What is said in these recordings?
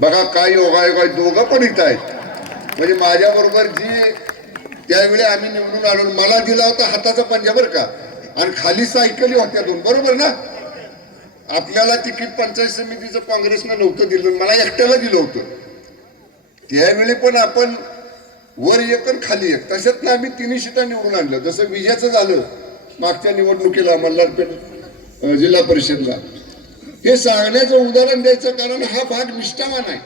बघा काय योगायोगा दोघं पण इथं आहेत. म्हणजे माझ्याबरोबर जी त्यावेळी आम्ही निवडून आलो मला दिला होता हाताचा पंजा बरं का, आणि खाली सायकली होत्या दोन, बरोबर ना. आपल्याला तिकीट पंचायत समितीचं काँग्रेसनं नव्हतं दिलं, मला एकट्याला दिलं होतं. त्यावेळी पण आपण वर एक आणि खाली एक, तशात आम्ही तिन्ही सीटा निवडून आणलं. जसं विजयाचं झालं मागच्या निवडणुकीला मल्हारपेठ जिल्हा परिषदला. हे सांगण्याचं उदाहरण द्यायचं कारण हा भाग निष्ठावान आहे,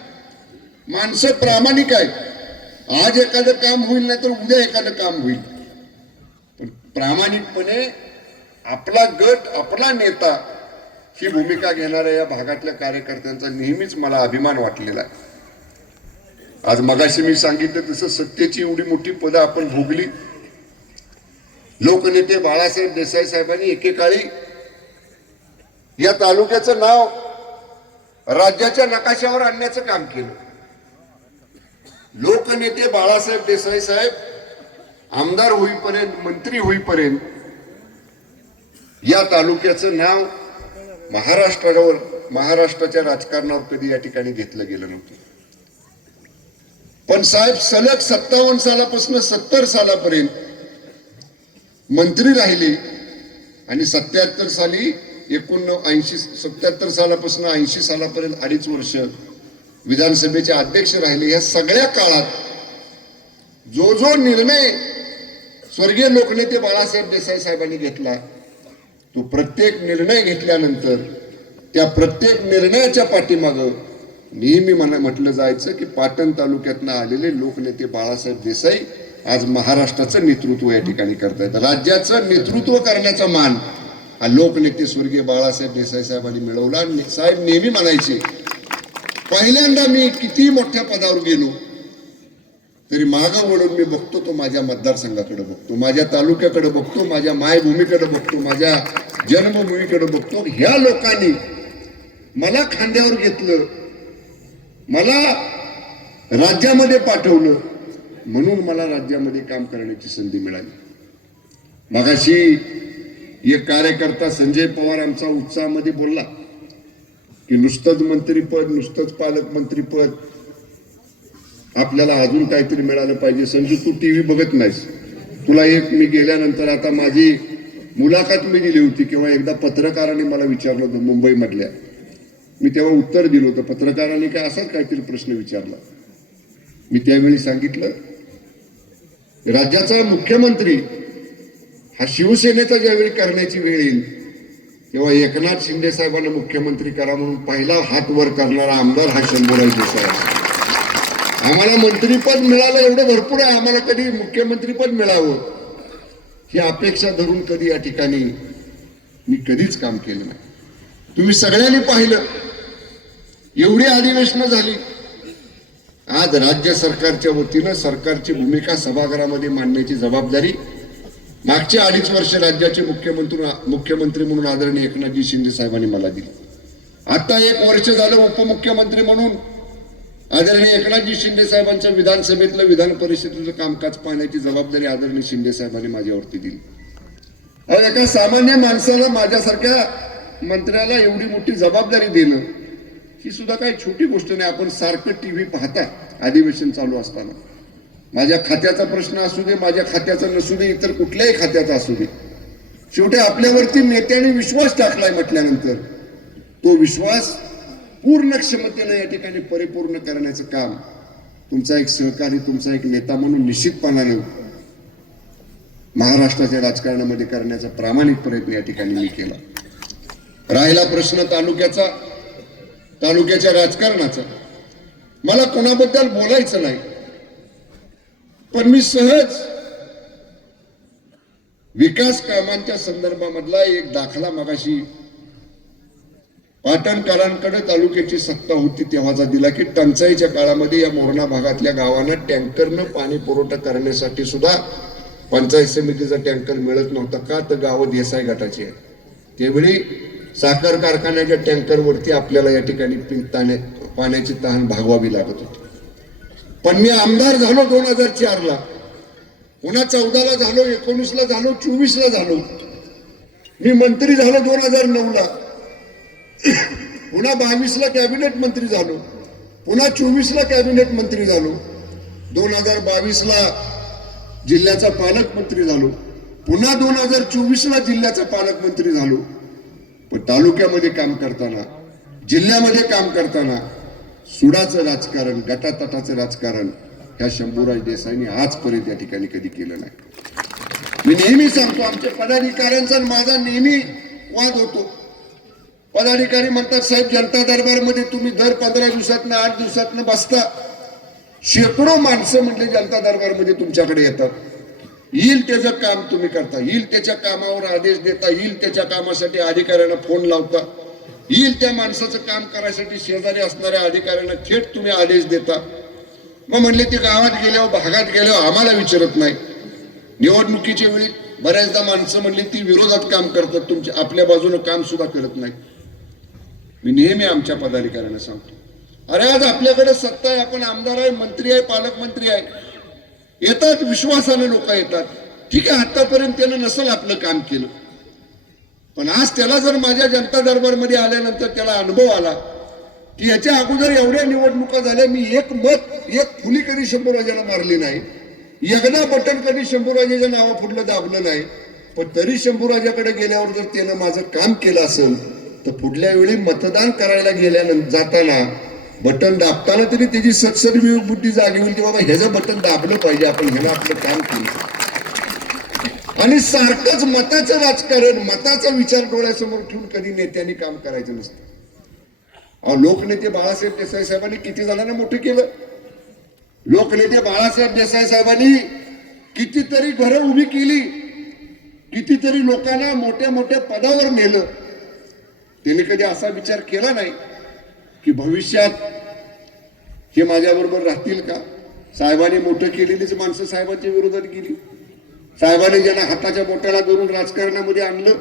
माणसं प्रामाणिक आहेत. आज एखादं काम होईल नाही तर उद्या एखादं काम होईल, पण प्रामाणिकपणे आपला गट आपला नेता ही भूमिका घेणाऱ्या या भागातल्या कार्यकर्त्यांचा नेहमीच मला अभिमान वाटलेला आहे. आज मगाशी मी सांगितलं तसं सत्तेची एवढी मोठी पदं आपण भोगली. लोकनेते बाळासाहेब देसाई साहेबांनी एकेकाळी या तालुक्याचं नाव राज्याच्या नकाशावर आणण्याचं काम केलं. लोकनेते बाळासाहेब देसाई साहेब आमदार होईपर्यंत, मंत्री होईपर्यंत या तालुक्याचं नाव महाराष्ट्राच्या राजकारणावर कधी या ठिकाणी घेतलं गेलं नव्हतं. पण साहेब सलग 57 सालापासून 70 सालापर्यंत मंत्री राहिले आणि 77 साली 77 सालापासून 80 सालापर्यंत 2.5 वर्ष विधानसभेचे अध्यक्ष राहिले. या सगळ्या काळात जो जो निर्णय स्वर्गीय लोकनेते बाळासाहेब देसाई साहेबांनी घेतला, तो प्रत्येक निर्णय घेतल्यानंतर त्या प्रत्येक निर्णयाच्या पाठीमागं नेहमी म्हटलं जायचं की पाटण तालुक्यातनं आलेले लोकनेते बाळासाहेब देसाई आज महाराष्ट्राचं नेतृत्व या ठिकाणी करतायत. राज्याचं नेतृत्व करण्याचा मान हा लोकनेते स्वर्गीय बाळासाहेब देसाई साहेबांनी मिळवला. साहेब नेहमी म्हणायचे, पहिल्यांदा मी किती मोठ्या पदावर गेलो तरी मागं वळून मी बघतो तो माझ्या मतदारसंघाकडे बघतो, माझ्या तालुक्याकडे बघतो, माझ्या मायभूमीकडे बघतो, माझ्या जन्मभूमीकडे बघतो. ह्या लोकांनी मला खांद्यावर घेतलं, मला राज्यामध्ये पाठवलं, म्हणून मला राज्यामध्ये काम करण्याची संधी मिळाली. मगाशी एक कार्यकर्ता संजय पवार आमचा उत्साहामध्ये बोलला की नुसतंच मंत्रीपद, नुसतंच पालकमंत्रीपद, आपल्याला अजून काहीतरी मिळालं पाहिजे. संजू तू टीव्ही बघत नाहीस, तुला एक मी गेल्यानंतर आता माझी मुलाखत मी दिली होती किंवा एकदा पत्रकाराने मला विचारलं होतं मुंबईमधल्या, मी तेव्हा उत्तर दिलं होतं. पत्रकाराने काय असाच काहीतरी प्रश्न विचारला. मी त्यावेळी सांगितलं राज्याचा मुख्यमंत्री हा शिवसेनेचा ज्यावेळी करण्याची वेळ येईल तेव्हा एकनाथ शिंदे साहेबांना मुख्यमंत्री करा म्हणून पहिला हात वर करणारा आमदार हा शंभूराज देसाई आहे. आम्हाला मंत्रीपद मिळालं एवढं भरपूर आहे, आम्हाला कधी मुख्यमंत्रीपद मिळावं ही अपेक्षा धरून कधी या ठिकाणी मी कधीच काम केलं नाही. तुम्ही सगळ्यांनी पाहिलं एवढी अधिवेशनं झाली. आज राज्य सरकारच्या वतीनं सरकारची भूमिका सभागृहामध्ये मांडण्याची जबाबदारी मागचे 2.5 वर्ष राज्याचे मुख्यमंत्री म्हणून आदरणीय एकनाथजी शिंदे साहेबांनी मला दिली. आता 1 वर्ष झालं उपमुख्यमंत्री म्हणून आदरणीय एकनाथजी शिंदे साहेबांच्या विधानसभेतलं विधान परिषदेचं कामकाज पाहण्याची जबाबदारी आदरणीय शिंदे साहेबांनी माझ्यावरती दिली. एका सामान्य माणसाला, माझ्यासारख्या मंत्र्याला एवढी मोठी जबाबदारी देणं ही सुद्धा काही छोटी गोष्ट नाही. आपण सारखं टीव्ही पाहता अधिवेशन चालू असताना, माझ्या खात्याचा प्रश्न असू दे, माझ्या खात्याचा नसू दे, इतर कुठल्याही खात्याचा असू दे, शेवटी आपल्यावरती नेत्याने विश्वास टाकलाय म्हटल्यानंतर तो विश्वास पूर्ण क्षमतेने या ठिकाणी परिपूर्ण करण्याचं काम तुमचा एक सहकारी, तुमचा एक नेता म्हणून निश्चितपणाने महाराष्ट्राच्या राजकारणामध्ये करण्याचा प्रामाणिक प्रयत्न या ठिकाणी मी केला. राहिला प्रश्न तालुक्याच्या राजकारणाचा, मला कोणाबद्दल बोलायचं नाही, पण मी सहज विकास कामांच्या संदर्भामधला एक दाखला मगाशी पाटणकरांकडे तालुक्याची सत्ता होती तेव्हाचा दिला की टंचाईच्या काळामध्ये या मोरणा भागातल्या गावांना टँकरनं पाणी पुरवठा करण्यासाठी सुद्धा पंचायत समितीचा टँकर मिळत नव्हता. का तर गावं देसाई गटाची आहे. त्यावेळी साखर कारखान्याच्या टँकरवरती आपल्याला या ठिकाणी पाण्याची तहान भागवावी लागत होती. पण मी आमदार झालो 2004ला, पुन्हा 14ला झालो, 19ला झालो, 24ला झालो, मी मंत्री झालो 2009ला, पुन्हा 22ला कॅबिनेट मंत्री झालो, पुन्हा 24ला कॅबिनेट मंत्री झालो, 2022ला जिल्ह्याचा पालकमंत्री झालो, पुन्हा 2024ला जिल्ह्याचा पालकमंत्री झालो. पण तालुक्यामध्ये काम करताना, जिल्ह्यामध्ये काम करताना सुडाचं राजकारण, गटातटाचं राजकारण ह्या शंभूराज देसाईंनी आजपर्यंत या ठिकाणी कधी केलं नाही. मी नेहमी सांगतो, आमच्या पदाधिकाऱ्यांचा आणि माझा नेहमी वाद होतो. पदाधिकारी म्हणतात, साहेब जनता दरबारमध्ये तुम्ही दर 15 दिवसातनं 8 दिवसातनं बसता, शेकडो माणसं म्हटले जनता दरबारमध्ये तुमच्याकडे येतात, येईल त्याचं काम तुम्ही करता, येईल त्याच्या कामावर आदेश देता, येईल त्याच्या कामासाठी अधिकाऱ्यांना फोन लावता, येईल त्या माणसाचं काम करायसाठी शेजारी असणाऱ्या अधिकाऱ्यांना थेट तुम्ही आदेश देता. मग म्हणले ते गावात गेल्यावर भागात गेल्यावर आम्हाला विचारत नाही. निवडणुकीच्या वेळी बऱ्याचदा माणसं म्हणली ती विरोधात काम करतात, तुमच्या आपल्या बाजूने काम सुद्धा करत नाही. मी नेहमी आमच्या पदाधिकाऱ्यांना सांगतो, अरे आज आपल्याकडे सत्ता आहे, आपण आमदार आहे, मंत्री आहे, पालकमंत्री आहे, येतात विश्वासाने लोक येतात, ठीक आहे, आतापर्यंत त्यानं नसेल आपलं काम केलं, पण आज त्याला जर माझ्या जनता दरबारमध्ये आल्यानंतर त्याला अनुभव आला की याच्या अगोदर एवढ्या निवडणुका झाल्या, मी एक मत एक फुली कधी शंभूराजाला मारली नाही, एकदा बटन कधी शंभूराजाच्या नावापुढलं दाबलं नाही, पण तरी शंभूराजाकडे गेल्यावर जर त्यानं माझं काम केलं असेल तर पुढल्या वेळी मतदान करायला गेल्यानंतर जाताना बटन दाबताना तरी त्याची सत्सर विवेक बुद्धी जागी होईल की बाबा ह्याचं बटन दाबलं पाहिजे, आपण ह्याला आपलं काम केलं. आणि सारखंच मताचं राजकारण, मताचा विचार डोळ्यासमोर ठेवून कधी नेत्यांनी काम करायचं नसतं. लोकनेते बाळासाहेब देसाई साहेबांनी किती जणांना मोठं केलं. लोकनेते बाळासाहेब देसाई साहेबांनी कितीतरी घरं उभी केली, कितीतरी लोकांना मोठ्या मोठ्या पदावर नेलं. त्यांनी कधी असा विचार केला नाही की भविष्यात हे माझ्याबरोबर राहतील का. साहेबांनी मोठं केलेलीच माणसं साहेबांच्या विरोधात गेली. साहेबांनी ज्यांना हाताच्या बोटाला धरून राजकारणामध्ये आणलं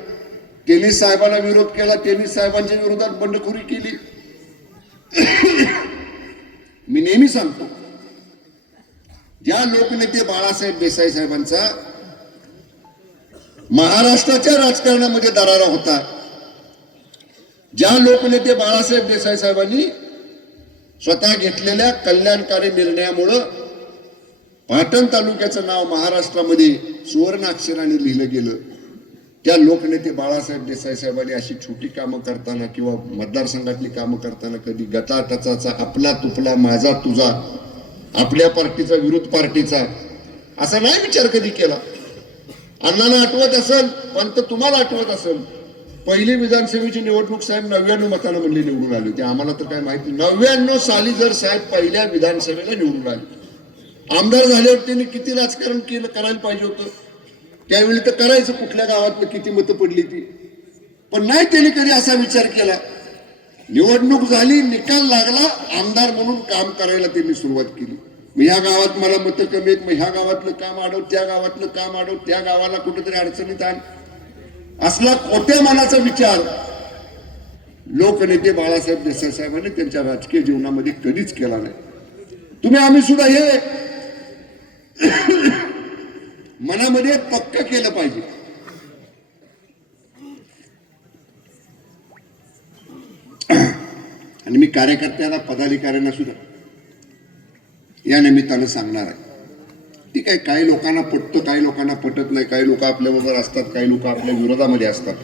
त्यांनी साहेबांना विरोध केला, त्यांनी साहेबांच्या विरोधात बंडखोरी केली. मी नेहमी सांगतो, ज्या लोकनेते बाळासाहेब देसाई साहेबांचा महाराष्ट्राच्या राजकारणामध्ये दरारा होता, ज्या लोकनेते बाळासाहेब देसाई साहेबांनी स्वतः घेतलेल्या कल्याणकारी निर्णयामुळं पाटण तालुक्याचं नाव महाराष्ट्रामध्ये सुवर्ण अक्षराने लिहिलं गेलं, त्या लोकनेते बाळासाहेब देसाई साहेबांनी अशी छोटी कामं करताना किंवा मतदारसंघातली कामं करताना कधी गटाटचाचा, आपला तुपला, माझा तुझा, आपल्या पार्टीचा विरोध पार्टीचा असा नाही विचार कधी केला. अण्णांना आठवत असेल, पण तुम्हाला आठवत असेल, पहिली विधानसभेची निवडणूक साहेब 99 मतांना म्हणली निवडून आली होती. आम्हाला तर काय माहिती, 99 साली जर साहेब पहिल्या विधानसभेला निवडून आले, आमदार झाल्यावर त्यांनी किती राजकारण केलं, करायला पाहिजे होतं. त्यावेळी तर करायचं, कुठल्या गावातलं किती मतं पडली ती, पण नाही त्यांनी कधी असा विचार केला. निवडणूक झाली, निकाल लागला, आमदार म्हणून काम करायला त्यांनी सुरुवात केली. मग ह्या गावात मला मतं कमी आहेत, मग ह्या गावातलं काम आडव, त्या गावातलं काम आडव, त्या गावाला कुठेतरी अडचणीत आण, असला खोट्या मनाचा विचार लोकनेते बाळासाहेब देसाई साहेबांनी त्यांच्या राजकीय जीवनामध्ये कधीच केला नाही. तुम्ही आम्ही सुद्धा हे मनामध्ये पक्क केलं पाहिजे. आणि मी कार्यकर्त्यांना, पदाधिकाऱ्यांना सुद्धा या निमित्तानं सांगणार आहे. ठीक आहे, काही लोकांना पटतं, काही लोकांना पटत नाही, काही लोक आपल्याबरोबर असतात, काही लोक आपल्या विरोधामध्ये असतात.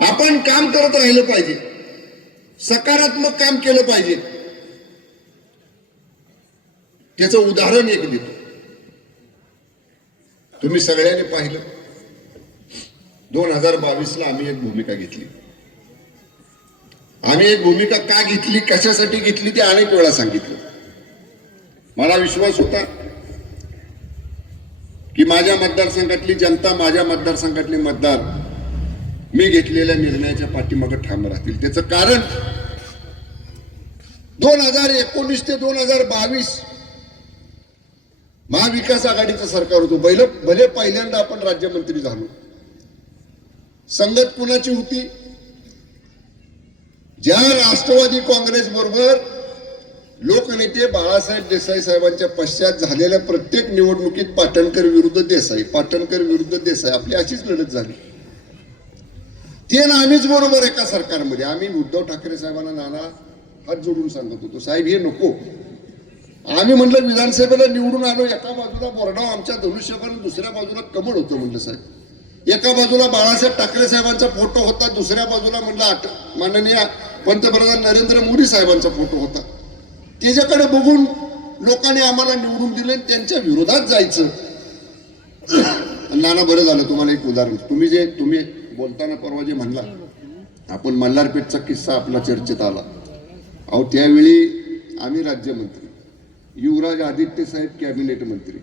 आपण काम करत राहिलं पाहिजे, सकारात्मक काम केलं पाहिजे. त्याचं उदाहरण एक देतो. तुम्ही सगळ्यांनी पाहिलं, 2022ला आम्ही एक भूमिका घेतली. आम्ही एक भूमिका का घेतली, कशासाठी घेतली ते अनेक वेळा सांगितलं. मला विश्वास होता की माझ्या मतदारसंघातली जनता, माझ्या मतदारसंघातले मतदार मी घेतलेल्या निर्णयाच्या पाठीमागे ठाम राहतील. त्याचं कारण 2019 ते 2022 महाविकास आघाडीचं सरकार होतं. भले पहिल्यांदा आपण राज्यमंत्री झालो. संगत कुणाची होती? ज्या राष्ट्रवादी काँग्रेस बरोबर लोकनेते बाळासाहेब देसाई साहेबांच्या पश्चात झालेल्या प्रत्येक निवडणुकीत पाटणकर विरुद्ध देसाई, पाटणकर विरुद्ध देसाई आपली अशीच लढत झाली. ते आम्हीच बरोबर एका सरकारमध्ये. आम्ही उद्धव ठाकरे साहेबांना नाना हात जोडून सांगत होतो, साहेब हे नको. आम्ही म्हणलं विधानसभेला निवडून आलो, एका बाजूला बोरडाव आमच्या धनुष्यबाण, दुसऱ्या बाजूला कमळ होतं म्हणलं साहेब. एका बाजूला बाळासाहेब ठाकरे साहेबांचा फोटो होता, दुसऱ्या बाजूला म्हणलं माननीय पंतप्रधान नरेंद्र मोदी साहेबांचा फोटो होता. त्याच्याकडे बघून लोकांनी आम्हाला निवडून दिले, त्यांच्या विरोधात जायचं. नाना बरं झालं, तुम्हाला एक उदाहरण, तुम्ही बोलताना परवा जे म्हणला आपण मल्हारपेठचा किस्सा आपला चर्चेत आला. अहो त्यावेळी आम्ही राज्यमंत्री, युवराज आदित्य साहेब कॅबिनेट मंत्री,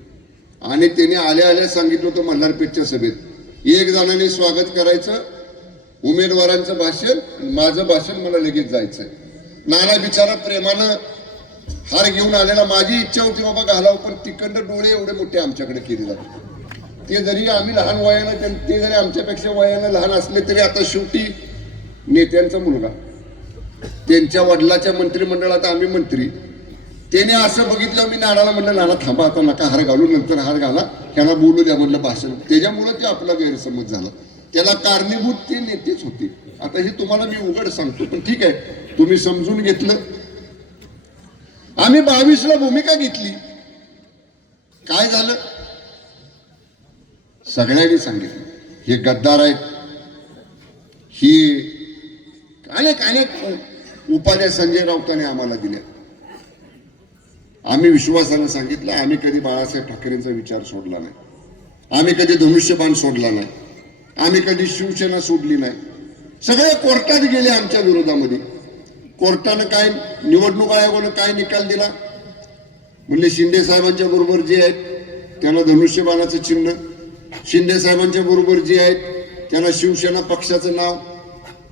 आणि त्याने आल्या आल्या सांगितलं होतं मल्हारपेठच्या सभेत, एक जणांनी स्वागत करायचं, उमेदवारांचं भाषण, माझं भाषण, मला लगेच जायचंय. नाना बिचारा प्रेमानं हार घेऊन आलेला. माझी इच्छा होती बाबा घालावं, पण तिकडनं डोळे एवढे मोठे आमच्याकडे केले जाते. ते जरी आम्ही लहान वयानं, ते जरी आमच्यापेक्षा वयानं लहान असले तरी आता शेवटी नेत्यांचा मुलगा, त्यांच्या वडिलाच्या मंत्रिमंडळात आम्ही मंत्री. त्याने असं बघितलं, मी नानाला म्हणलं नाना थांबा, आता नका हार घालू, नंतर हार घाला, त्यांना बोलू द्या म्हणलं भाषण. त्याच्यामुळे ते आपला गैरसमज झाला. त्याला कारणीभूत ते नेतेच होते. आता हे तुम्हाला मी उघड सांगतो, पण ठीक आहे, तुम्ही समजून घेतलं. आम्ही 22ला भूमिका घेतली, काय झालं सगळ्यांनी सांगितलं, हे गद्दार आहेत, ही अनेक उपाध्या संजय राऊतांनी आम्हाला दिल्या. आम्ही विश्वासानं सांगितलं, आम्ही कधी बाळासाहेब ठाकरेंचा विचार सोडला नाही, आम्ही कधी धनुष्यबाण सोडला नाही, आम्ही कधी शिवसेना सोडली नाही. सगळे कोर्टात गेले आमच्या विरोधामध्ये. कोर्टानं काय, निवडणूक आयोगानं काय निकाल दिला, म्हणजे शिंदे साहेबांच्या बरोबर जे आहेत त्यांना धनुष्यबाणाचं चिन्ह, शिंदे साहेबांच्या बरोबर जे आहेत त्यांना शिवसेना पक्षाचं नाव.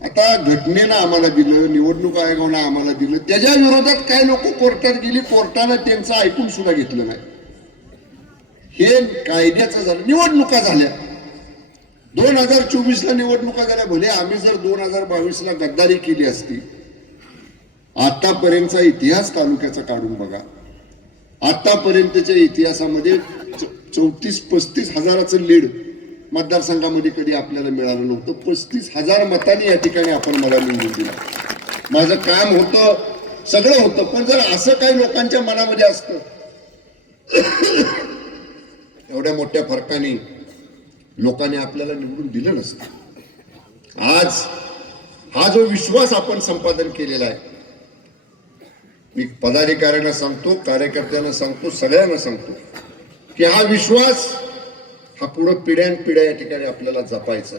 आता घटनेनं आम्हाला दिलं, निवडणूक आयोगानं आम्हाला दिलं, त्याच्या विरोधात काय लोक कोर्टात गेली, कोर्टानं त्यांचं ऐकून सुद्धा घेतलं नाही. हे कायद्याचं झालं. निवडणुका झाल्या, 2024ला निवडणुका झाल्या. भले आम्ही जर 2022ला गद्दारी केली असती, आतापर्यंतचा इतिहास तालुक्याचा काढून बघा, आतापर्यंतच्या इतिहासामध्ये 34-35 हजाराचं लीड मतदारसंघामध्ये कधी आपल्याला मिळालं नव्हतं. 35,000 मतांनी या ठिकाणी आपण मला निवडून दिला. माझं काम होतं, सगळं होतं, पण जर असं काही लोकांच्या मनामध्ये असतं, एवढ्या मोठ्या फरकाने लोकांनी आपल्याला निवडून दिलं नसतं. आज हा जो विश्वास आपण संपादन केलेला आहे, मी पदाधिकाऱ्यांना सांगतो, कार्यकर्त्यांना सांगतो, सगळ्यांना सांगतो की हा विश्वास हा पुढे पिढ्यानपिढ्या या ठिकाणी आपल्याला जपायचा.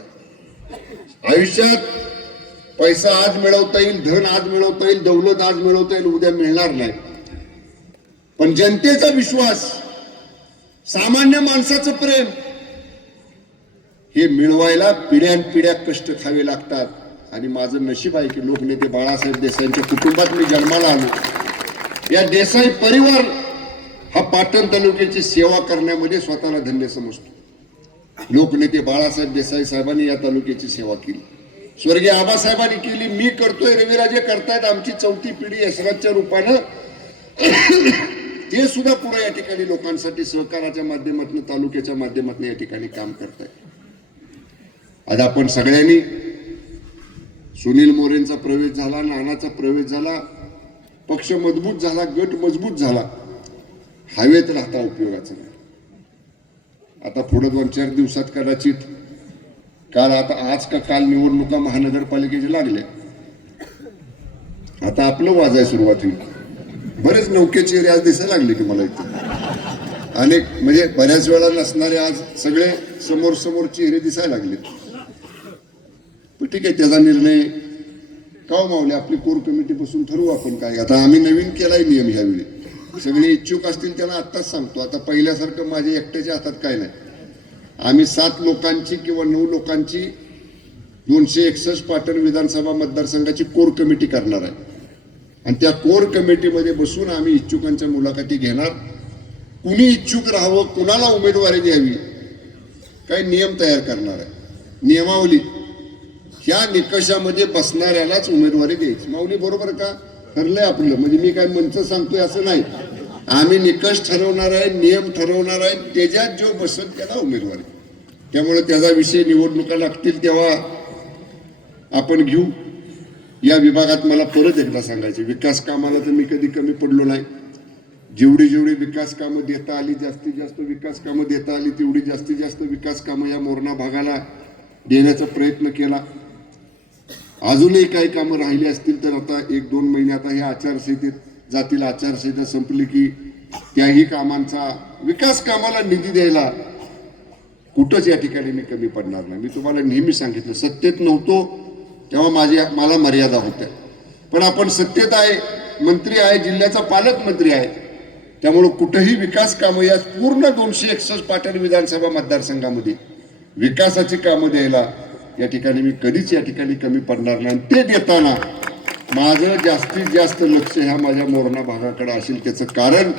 आयुष्यात पैसा आज मिळवता येईल, धन आज मिळवता येईल, दौलत आज मिळवता येईल, उद्या मिळणार नाही. पण जनतेचा विश्वास, सामान्य माणसाचं प्रेम, हे मिळवायला पिढ्यानपिढ्या कष्ट खावे लागतात. आणि माझं नशीब आहे की लोकनेते बाळासाहेब देसाईंच्या कुटुंबात मी जन्माला आलो. या देसाई परिवार हा पाटण तालुक्याची सेवा करण्यामध्ये स्वतःला धन्य समजतो. लोकनेते बाळासाहेब देसाई साहेबांनी या तालुक्याची सेवा केली, स्वर्गीय आबासाहेबांनी केली, मी करतोय, रविराजे करतायत, आमची 4थी पिढी यशराजच्या रूपानं ते सुद्धा पुढे या ठिकाणी लोकांसाठी सहकाराच्या माध्यमातून, तालुक्याच्या माध्यमातून या ठिकाणी काम करतायत. आज आपण सगळ्यांनी, सुनील मोरेंचा प्रवेश झाला, नानाचा प्रवेश झाला, पक्ष मजबूत झाला, गट मजबूत झाला, हवेत राहता उपयोगाचं नाही. आता पुढे 2-4 दिवसात कदाचित, काल आता आज का काल निवडणुका महानगरपालिकेचे लागले, आता आपलं वाजायला सुरुवात होईल. बरेच नौके चेहरे आज दिसायला लागले की मला इथे, अनेक म्हणजे बऱ्याच वेळा नसणारे आज सगळे समोर समोर चेहरे दिसायला लागले. पण ठीक आहे, त्याचा निर्णय का मावले, आपली कोर कमिटी बसून ठरवू आपण काय. आता आम्ही नवीन केलाय नियम ह्यावेळी, सगळे इच्छुक असतील त्यांना आत्ताच सांगतो. आता पहिल्यासारखं माझ्या एकट्याच्या हातात काय नाही. आम्ही 7 लोकांची किंवा 9 लोकांची 261 पाटण विधानसभा मतदारसंघाची कोर कमिटी करणार आहे. आणि त्या कोर कमिटीमध्ये बसून आम्ही इच्छुकांच्या मुलाखती घेणार. कुणी इच्छुक राहावं, कुणाला उमेदवारी द्यावी, काही नियम तयार करणार आहे. नियमावली, ह्या निकषामध्ये बसणाऱ्यालाच उमेदवारी द्यायची. माऊली बरोबर का ठरलंय आपलं, म्हणजे मी काय मंच सांगतोय असं नाही. आम्ही निकष ठरवणार आहे, नियम ठरवणार आहे, त्याच्यात जो बसत त्याला उमेदवारी. त्यामुळे त्याचा विषय निवडणुका लागतील तेव्हा आपण घेऊ. या विभागात मला परत एकदा सांगायचे, विकास कामाला तर मी कधी कमी पडलो नाही. जेवढी जेवढी विकास कामं देता आली, जास्तीत जास्त विकास कामं देता आली, तेवढी जास्तीत जास्त विकास कामं या मोरणा भागाला देण्याचा प्रयत्न केला. अजूनही काही कामं राहिली असतील तर आता 1-2 महिने आता हे आचारसंहितेत जातील. आचारसंहिता संपली की त्याही कामांचा, विकास कामाला निधी द्यायला कुठंच या ठिकाणी मी कमी पडणार नाही. मी तुम्हाला नेहमी सांगितलं, सत्तेत नव्हतो तेव्हा मला मर्यादा होत्या, पण आपण सत्तेत आहे, मंत्री आहे, जिल्ह्याचा पालकमंत्री आहे, त्यामुळं कुठेही विकास कामं या पूर्ण 261 पाटण विधानसभा मतदारसंघामध्ये विकासाची कामं द्यायला या ठिकाणी मी कधीच या ठिकाणी कमी पडणार नाही. ते देताना माझं जास्तीत जास्त लक्ष ह्या माझ्या मोरणा भागाकडे असेल. त्याचं कारण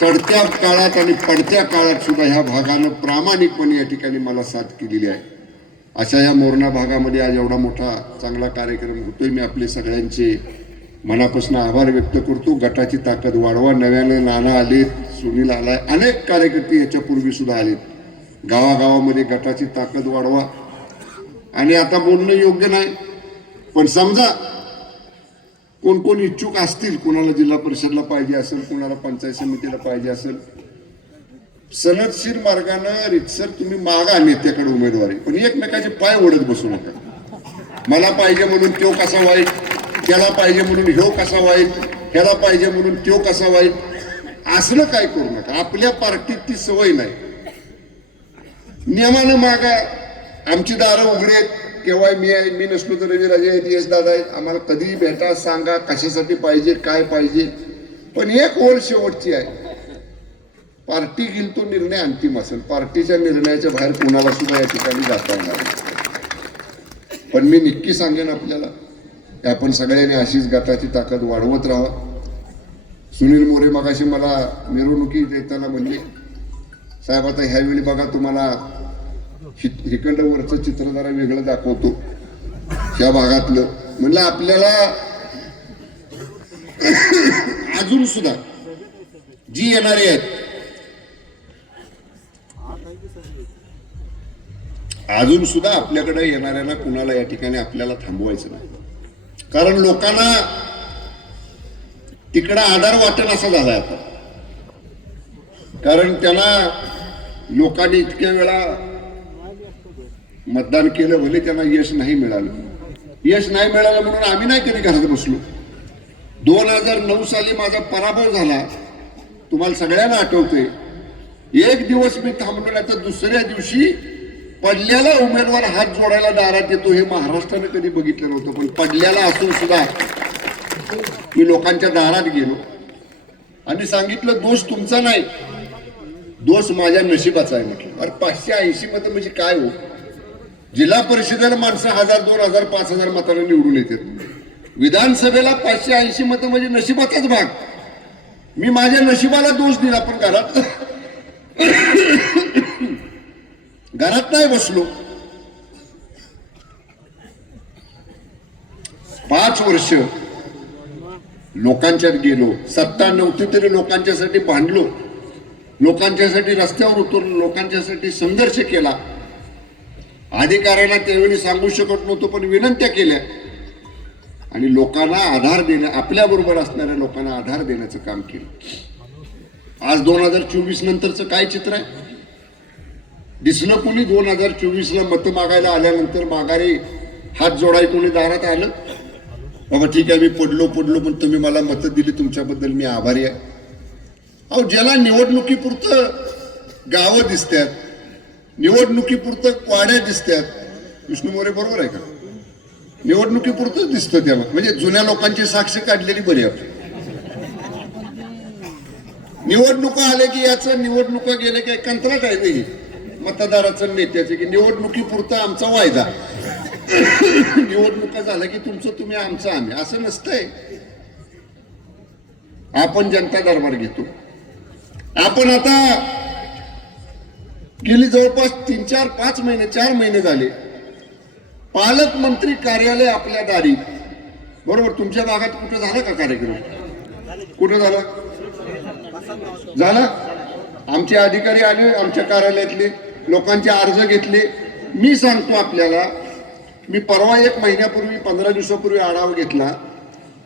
चढत्या काळात आणि पडत्या काळात सुद्धा ह्या भागानं प्रामाणिकपणे या ठिकाणी मला साथ केलेली आहे. अशा या मोरणा भागामध्ये आज एवढा मोठा चांगला कार्यक्रम होतोय. मी आपले सगळ्यांचे मनापासून आभार व्यक्त करतो. गटाची ताकद वाढवा. नव्याने नाना आलेत, सुनील आलाय, अनेक कार्यकर्ते याच्यापूर्वी सुद्धा आलेत. गावागावामध्ये गटाची ताकद वाढवा. आणि आता बोलणं योग्य नाही, पण समजा कोण कोण इच्छुक असतील, कोणाला जिल्हा परिषदला पाहिजे असेल, कोणाला पंचायत समितीला पाहिजे असेल, सनदशीर मार्गानं रितसर तुम्ही मागा नेत्याकडे उमेदवारी, पण एकमेकाचे पाय ओढत बसू नका. मला पाहिजे म्हणून तो कसा वाईट, त्याला पाहिजे म्हणून ह्यो कसा वाईट, ह्याला पाहिजे म्हणून तो कसा वाईट, असलं काय करू नका. आपल्या पार्टीत ती सवय नाही. नियमानं मागा. आमची दारं उघडी आहेत. केव्हा मी नसलो तर रविराजे आहेत, यश दादा आहेत, आम्हाला कधीही भेटा, सांगा कशासाठी पाहिजे, काय पाहिजे. पण एक ओळ शेवटची आहे, पार्टी घेईल तो निर्णय अंतिम असेल. पार्टीच्या निर्णयाच्या बाहेर कोणाला सुद्धा या ठिकाणी जाता येणार. पण मी नक्की सांगेन आपल्याला, आपण सगळ्यांनी अशीच गटाची ताकद वाढवत राहा. सुनील मोरे मगाशी मला मिरवणुकीत येताना म्हणले, साहेब आता ह्यावेळी बघा तुम्हाला हिकंड वरचं चित्र जरा वेगळं दाखवतो ह्या भागातलं. म्हणलं आपल्याला अजून सुद्धा जी येणारी आहेत, अजून सुद्धा आपल्याकडे येणाऱ्यांना कुणाला या ठिकाणी आपल्याला थांबवायचं नाही. कारण लोकांना तिकडं आधार वाटण असा झालाय आता. कारण त्यांना लोकांनी इतक्या वेळा मतदान केलं, भले त्यांना यश नाही मिळालं. यश नाही मिळालं म्हणून आम्ही नाही कधी घरात बसलो. 2009 साली माझा पराभव झाला, तुम्हाला सगळ्यांना आठवतंय. एक दिवस मी थांबलो नाही तर दुसऱ्या दिवशी पडल्याला उमेदवार हात जोडायला दारात येतो, हे महाराष्ट्राने कधी बघितलं नव्हतं. पण पडल्याला असून सुद्धा मी लोकांच्या दारात गेलो आणि सांगितलं, दोष तुमचा नाही, दोष माझ्या नशिबाचा आहे. म्हटलं अरे 580 मतं म्हणजे काय हो? जिल्हा परिषदेला माणसं 1000, 2000, 5000 मतांना निवडून येतात. विधानसभेला 580 मतं म्हणजे नशिबाचाच भाग. मी माझ्या नशिबाला दोष दिला, पण घरात नाही बसलो. 5 वर्ष लोकांच्यात गेलो. सत्ता नव्हती तरी लोकांच्यासाठी भांडलो, लोकांच्यासाठी रस्त्यावर उतरलो, लोकांच्यासाठी संघर्ष केला. अधिकाऱ्यांना त्यावेळी सांगू शकत नव्हतो, पण विनंत्या केल्या आणि लोकांना आधार देण्या, आपल्या बरोबर असणाऱ्या लोकांना आधार देण्याचं काम केलं. आज 2024 नंतरचं काय चित्र आहे दिसलं? कोणी 2024ला मतं मागायला आल्यानंतर माघारी हात जोडाय कोणी दारात आलं? बाबा ठीक आहे, मी पडलो पण तुम्ही मला मतं दिली, तुमच्याबद्दल मी आभारी आहे. अहो, ज्याला निवडणुकीपुरतं गावं दिसतात, निवडणुकीपुरतं वाड्या दिसतात, विष्णू मोरे बरोबर आहे का? निवडणुकीपुरतंच दिसतं त्याला. म्हणजे जुन्या लोकांची साक्ष काढलेली बरी आपली. निवडणुका आले की याचं, निवडणुका गेले की कंत्राट आहे ते मतदाराचं नेत्याचे, की निवडणुकीपुरतं आमचा वायदा, निवडणुका झाल्या की तुमचं तुम्ही, आमचं आम्ही, असं नसतंय. आपण जनता दरबार घेतो. आपण आता गेली जवळपास 3, 4, 5 महिने, 4 महिने झाले पालकमंत्री कार्यालय आपल्या दारी. बरोबर, तुमच्या भागात कुठं झालं का कार्यक्रम? कुठं झाला? आमचे अधिकारी आले, आमच्या कार्यालयातले लोकांचे अर्ज घेतले. मी सांगतो आपल्याला, मी परवा 1 महिन्यापूर्वी 15 दिवसापूर्वी आढावा घेतला.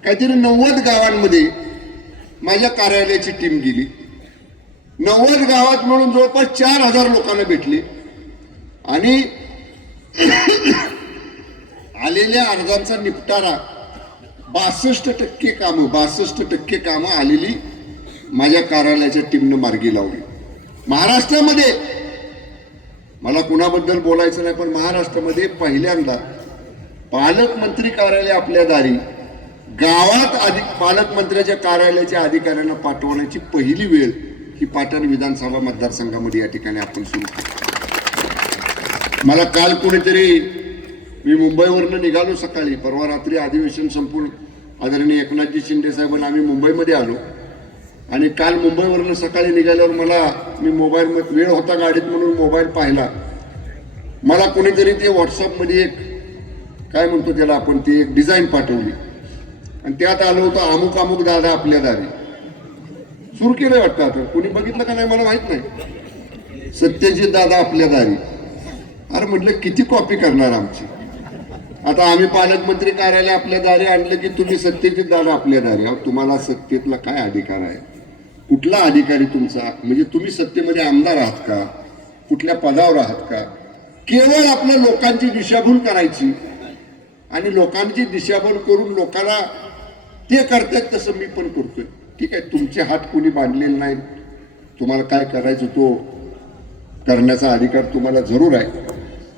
काहीतरी 90 गावांमध्ये माझ्या कार्यालयाची टीम गेली. 90 गावात म्हणून जवळपास 4000 लोकांना भेटली आणि आलेल्या अर्जांचा निपटारा 62% कामं आलेली माझ्या कार्यालयाच्या टीमनं मार्गी लावली. महाराष्ट्रामध्ये मला कुणाबद्दल बोलायचं नाही, पण महाराष्ट्रामध्ये पहिल्यांदा पालकमंत्री कार्यालय आपल्या दारी गावात पालकमंत्र्याच्या कार्यालयाच्या अधिकाऱ्यांना पाठवण्याची पहिली वेळ ही पाटण विधानसभा मतदारसंघामध्ये या ठिकाणी आपण सुरू केली. मला काल कुणीतरी, मी मुंबईवरनं निघालो सकाळी, परवा रात्री अधिवेशन संपून आदरणीय एकनाथजी शिंदे साहेबांना आम्ही मुंबईमध्ये आलो आणि काल मुंबईवरनं सकाळी निघाल्यावर मी मोबाईलमध्ये वेळ होता गाडीत म्हणून मोबाईल पाहिला. मला कोणीतरी ते व्हॉट्सअपमध्ये एक काय म्हणतो त्याला आपण, ती एक डिझाईन पाठवली आणि त्यात आलं होतं अमुक अमुक दादा आपल्या दारी. सुरू केलंय वाटतं, आता कोणी बघितलं का नाही मला माहित नाही. सत्यजित दादा आपल्या दारी. अरे म्हटलं किती कॉपी करणार आमची. आता आम्ही पालकमंत्री कार्यालय आपल्या दारी आणलं की तुम्ही सत्यजित दादा आपल्या दारी. तुम्हाला सत्तेतला काय अधिकार आहे? कुठला अधिकारी तुमचा? म्हणजे तुम्ही सत्तेमध्ये आमदार आहात का? कुठल्या पदावर आहात का? केवळ आपल्या लोकांची दिशाभूल करायची आणि लोकांची दिशाभूल करून लोकांना ते करतात तसं मी पण करतोय. ठीक आहे, तुमचे हात कोणी बांधलेले नाही, तुम्हाला काय करायचं तो करण्याचा अधिकार तुम्हाला जरूर आहे.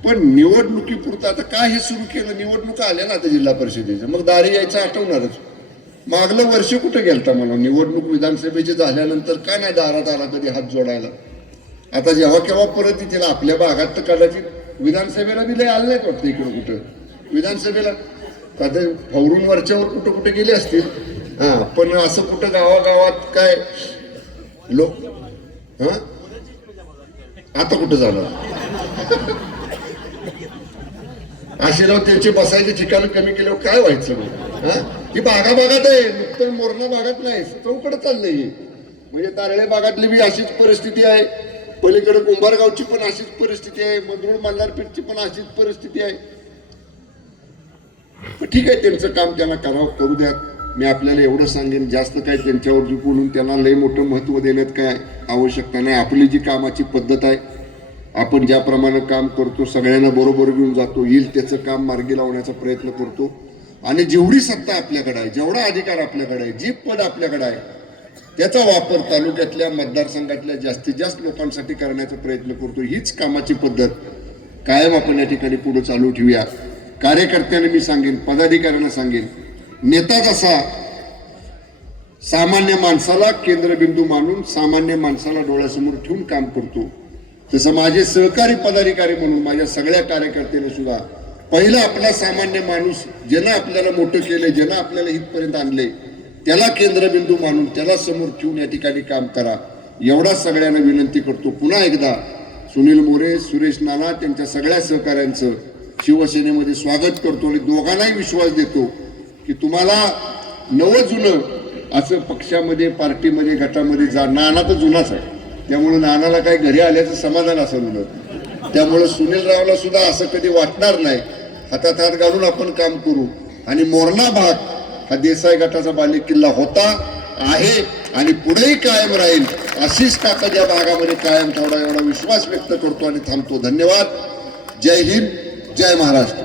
पण निवडणुकीपुरतं आता काय हे सुरू केलं, निवडणुका आल्या ना आता जिल्हा परिषदेच्या, मग दारी यायचं आठवणारच. मागलं वर्ष कुठं गेलता मला निवडणूक विधानसभेची झाल्यानंतर, काय नाही दारात आला कधी हात जोडायला. आता जेव्हा केव्हा परत येतील आपल्या भागात तर कदाचित विधानसभेला बी लय आलं नाहीत वाटतं इकडं कुठं विधानसभेला, कधी फौरून वरच्यावर कुठं कुठे गेले असतील. हा, पण असं कुठं गावागावात काय लोक हा आता कुठं झालं आशीर्वाद त्यांचे बसायचे ठिकाण कमी केल्यावर काय व्हायचं मग? हा, ही भागाभागात आहे, नुकतं मोरणा भागात नाही, चौकडं चाललंय. म्हणजे तारळे भागातली बी अशीच परिस्थिती आहे, पलीकडे कुंभारगावची पण अशीच परिस्थिती आहे, मंदरुळ मल्हारपेठची पण अशीच परिस्थिती आहे. ठीक आहे, त्यांचं काम त्यांना करावं, करू द्या. मी आपल्याला एवढं सांगेन, जास्त काय त्यांच्यावर बोलून त्यांना लय मोठं महत्व देण्यात काय आवश्यकता नाही. आपली जी कामाची पद्धत आहे, आपण ज्याप्रमाणे काम करतो, सगळ्यांना बरोबर घेऊन जातो, येईल त्याचं काम मार्गी लावण्याचा प्रयत्न करतो आणि जेवढी सत्ता आपल्याकडे आहे, जेवढा अधिकार आपल्याकडे आहे, जी पद आपल्याकडे आहे, त्याचा वापर तालुक्यातल्या मतदारसंघातल्या जास्तीत जास्त लोकांसाठी करण्याचा प्रयत्न करतो. हीच कामाची पद्धत कायम आपण या ठिकाणी पुढे चालू ठेवूया. कार्यकर्त्यांना मी सांगेन, पदाधिकाऱ्यांना सांगेन, नेता जसा सामान्य माणसाला केंद्रबिंदू मानून सामान्य माणसाला डोळ्यासमोर ठेवून काम करतो, तसं माझे सहकारी पदाधिकारी म्हणून माझ्या सगळ्या कार्यकर्त्यांना सुद्धा पहिला आपला सामान्य माणूस, ज्यानं आपल्याला मोठं केलंय, ज्यानं आपल्याला इथपर्यंत आणले, त्याला केंद्रबिंदू मानून त्याला समोर ठेवून या ठिकाणी काम करा, एवढा सगळ्यांना विनंती करतो. पुन्हा एकदा सुनील मोरे, सुरेश नाना, त्यांच्या सगळ्या सहकाऱ्यांचं शिवसेनेमध्ये स्वागत करतो आणि दोघांनाही विश्वास देतो की तुम्हाला नवं जुनं असं पक्षामध्ये, पार्टीमध्ये, गटामध्ये जा. नाना तर जुनाच आहे, त्यामुळे नानाला काही घरी आल्याचं समाधान असं उलट. त्यामुळे सुनील रावला सुद्धा असं कधी वाटणार नाही. हातात हात घालून आपण काम करू आणि मोरणा भाग हा देसाई गटाचा बालेकिल्ला होता, आहे आणि पुढेही कायम राहील. अशीच ताकद या भागामध्ये कायम ठेवणा, एवढा विश्वास व्यक्त करतो आणि थांबतो. धन्यवाद. जय हिंद, जय महाराष्ट्र.